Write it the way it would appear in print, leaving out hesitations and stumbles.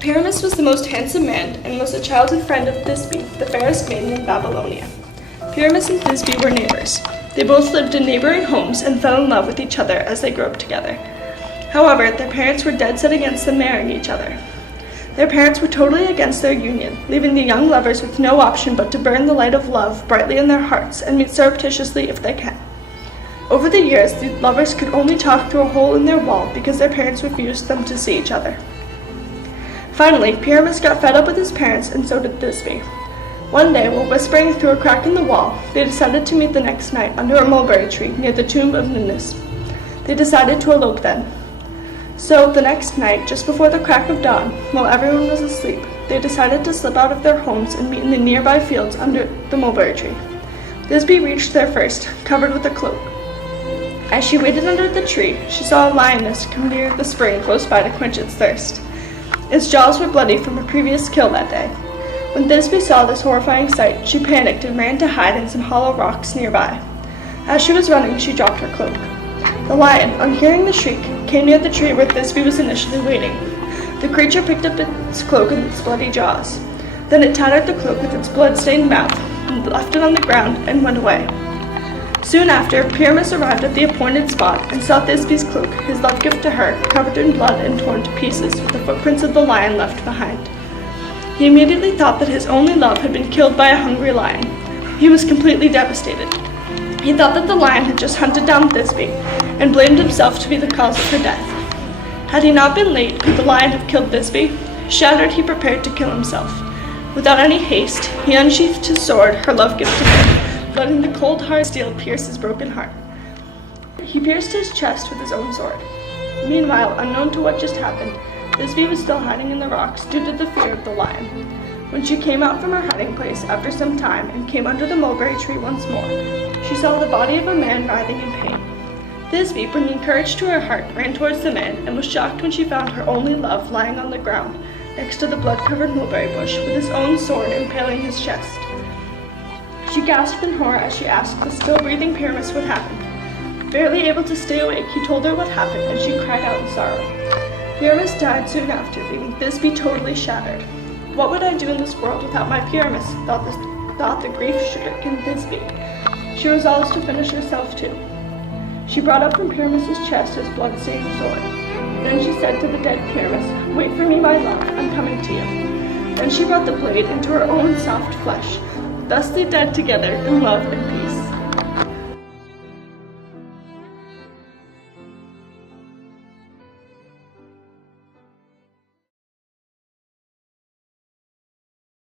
Pyramus was the most handsome man and was a childhood friend of Thisbe, the fairest maiden in Babylonia. Pyramus and Thisbe were neighbors. They both lived in neighboring homes and fell in love with each other as they grew up together. However, their parents were dead set against them marrying each other. Their parents were totally against their union, leaving the young lovers with no option but to burn the light of love brightly in their hearts and meet surreptitiously if they can. Over the years, the lovers could only talk through a hole in their wall because their parents refused them to see each other. Finally, Pyramus got fed up with his parents, and so did Thisbe. One day, while whispering through a crack in the wall, they decided to meet the next night under a mulberry tree near the tomb of Ninus. They decided to elope then. So, the next night, just before the crack of dawn, while everyone was asleep, they decided to slip out of their homes and meet in the nearby fields under the mulberry tree. Thisbe reached there first, covered with a cloak. As she waited under the tree, she saw a lioness come near the spring close by to quench its thirst. Its jaws were bloody from a previous kill that day. When Thisbe saw this horrifying sight, she panicked and ran to hide in some hollow rocks nearby. As she was running, she dropped her cloak. The lion, on hearing the shriek, came near the tree where Thisbe was initially waiting. The creature picked up its cloak in its bloody jaws. Then it tattered the cloak with its blood-stained mouth, and left it on the ground and went away. Soon after, Pyramus arrived at the appointed spot and saw Thisbe's cloak, his love gift to her, covered in blood and torn to pieces with the footprints of the lion left behind. He immediately thought that his only love had been killed by a hungry lion. He was completely devastated. He thought that the lion had just hunted down Thisbe and blamed himself to be the cause of her death. Had he not been late, could the lion have killed Thisbe? Shattered, he prepared to kill himself. Without any haste, he unsheathed his sword, her love gift to him, letting the cold hard steel pierce his broken heart. He pierced his chest with his own sword. Meanwhile, unknown to what just happened, Thisbe was still hiding in the rocks due to the fear of the lion. When she came out from her hiding place after some time and came under the mulberry tree once more, she saw the body of a man writhing in pain. Thisbe, bringing courage to her heart, ran towards the man and was shocked when she found her only love lying on the ground next to the blood-covered mulberry bush with his own sword impaling his chest. She gasped in horror as she asked the still-breathing Pyramus what happened. Barely able to stay awake, he told her what happened, and she cried out in sorrow. Pyramus died soon after, leaving Thisbe totally shattered. What would I do in this world without my Pyramus? Thought the grief-stricken Thisbe. She resolved to finish herself too. She brought up from Pyramus's chest his blood-stained sword. Then she said to the dead Pyramus, "Wait for me, my love, I'm coming to you." Then she brought the blade into her own soft flesh, thusly dead together in love and peace.